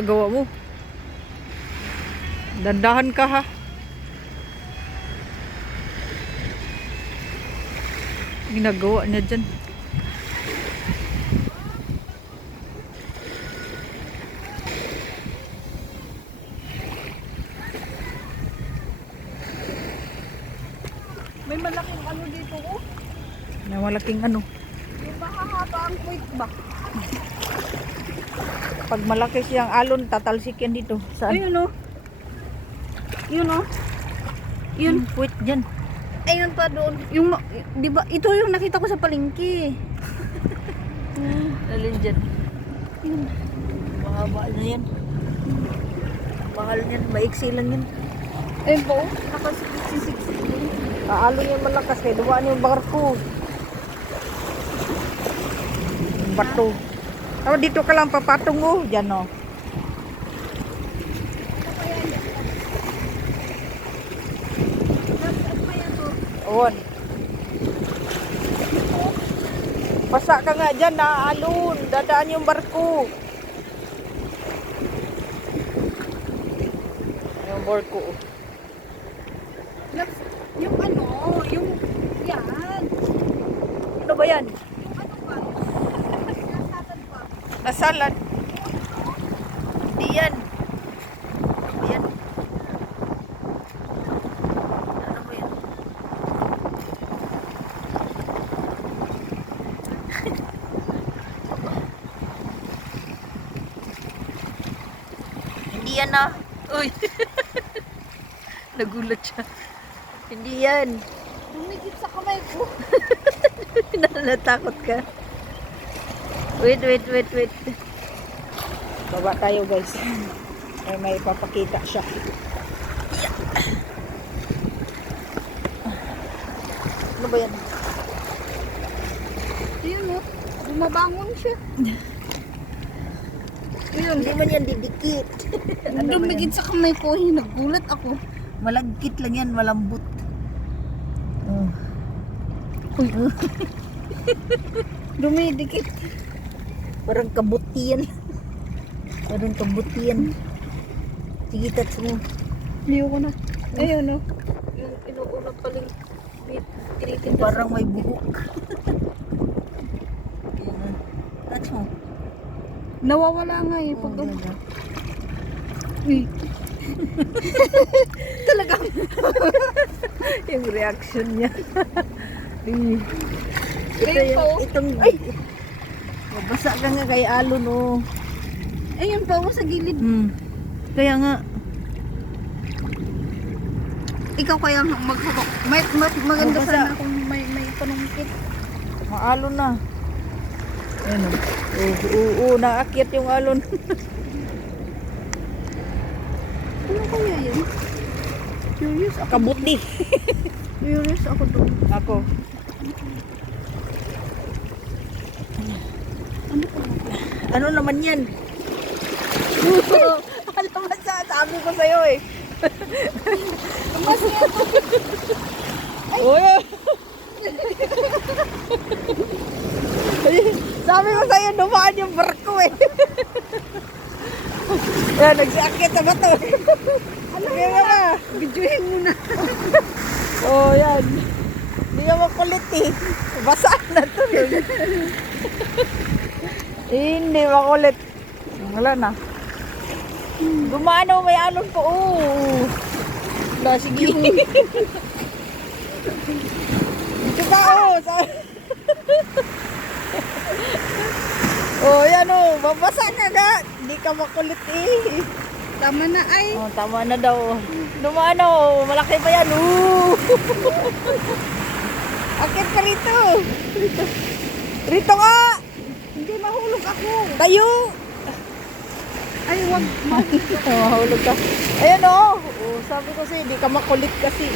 Gawa mo. Dandahan ka ha. Ginagawa niya dyan. May malaking ano dito oh. May malaking ano. Yung mahahaba ang weight ba? Pag malaki siyang alon, tatalsik yan dito. Saan? Ayun oh. Yun oh. Yun. Wait, dyan. Ayun pa doon. Yung, di ba, ito yung nakita ko sa palengke. Alin dyan. Yun. Mahaba na yan. Mahal yan. Maiksi lang yan. Ayun po, nakasisiksik din. Kaalon yan malakas. Kaya dumaan yung barko. Yung bato. Oh, dito ka lang papatong oh. Dyan oh. Awan. Pasa ka nga dyan, naaalon. Dadaan yung barko. Yung barko. Yung ano, yung yan. Ano ba yan? Yung ano ba? Nasatan pa. Nasalan. Hindi yan. Ano yan? Ano ba yan? Hindi yan ah. Uy. Nagulat siya. Hindi yan. Dumikit sa kamay ko. Natakot ka. Wait. Baba tayo guys. Ay may papakita siya. Ano ba yan? Ayun oh, bumabangon siya. Yun, hindi man yan didikit. Dumikit sa kamay ko, nagulat ako. Malagkit lang yan, malambot. Oh. Uy. Dumidikit. Parang kabuti yan. Parang kabuti yan. Sige, touch mo. Liyo ko na. Ayun oh. Yung inuuna paling tinitinda. Parang may buhok. Ayan. Touch mo. Nawawala nga eh. Pag Oh, yan. Uy. Talagang yung reaction niya. Ito Ayun pa, oh. itong ay mabasa ka nga kay alon oh. Ayun pa ako sa gilid. Kaya nga Ikaw kaya maghawak. Maganda Mabasa. sana kung may panungkit. maalon na. Ayun oh. Naakyat yung alon. Ano kaya yun? Curious ako. Kabuti. Curious ako doon. Ako. Ano pa? Ano naman yan? Alam mo sa sabi ko sa'yo eh. Mas yan. Uy! Sabi ko sa'yo, dumaan yung barko eh. Yan, nagsiakit sa bato. Ano Kaya nga. Videohin mo na. Oh, yan. Hindi ka makulit eh. Basa na to. Hindi makulit. Wala na. Gumano, may alon po. Oh. Na, sige. Dito ka, oh. Oh, yan oh. Babasa ka ga. Hindi ka makulit eh. Tama na ay. Oh, tama na daw. Dumano, malaki pa yan. Akit ka rito. Rito nga. Hindi mahulog ako. Tayo. Ay, wag. Mahulog ka. Ayan oh. Oh, sabi ko sa'yo, hindi ka makulit kasi.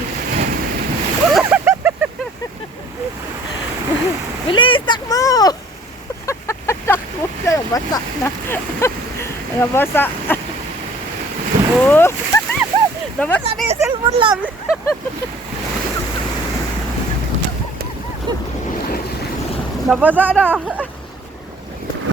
Bilis, takbo. Takbo ka. Basa na. Nabasa. Oh. Nabasa na yung cellphone lang. Nabasa na.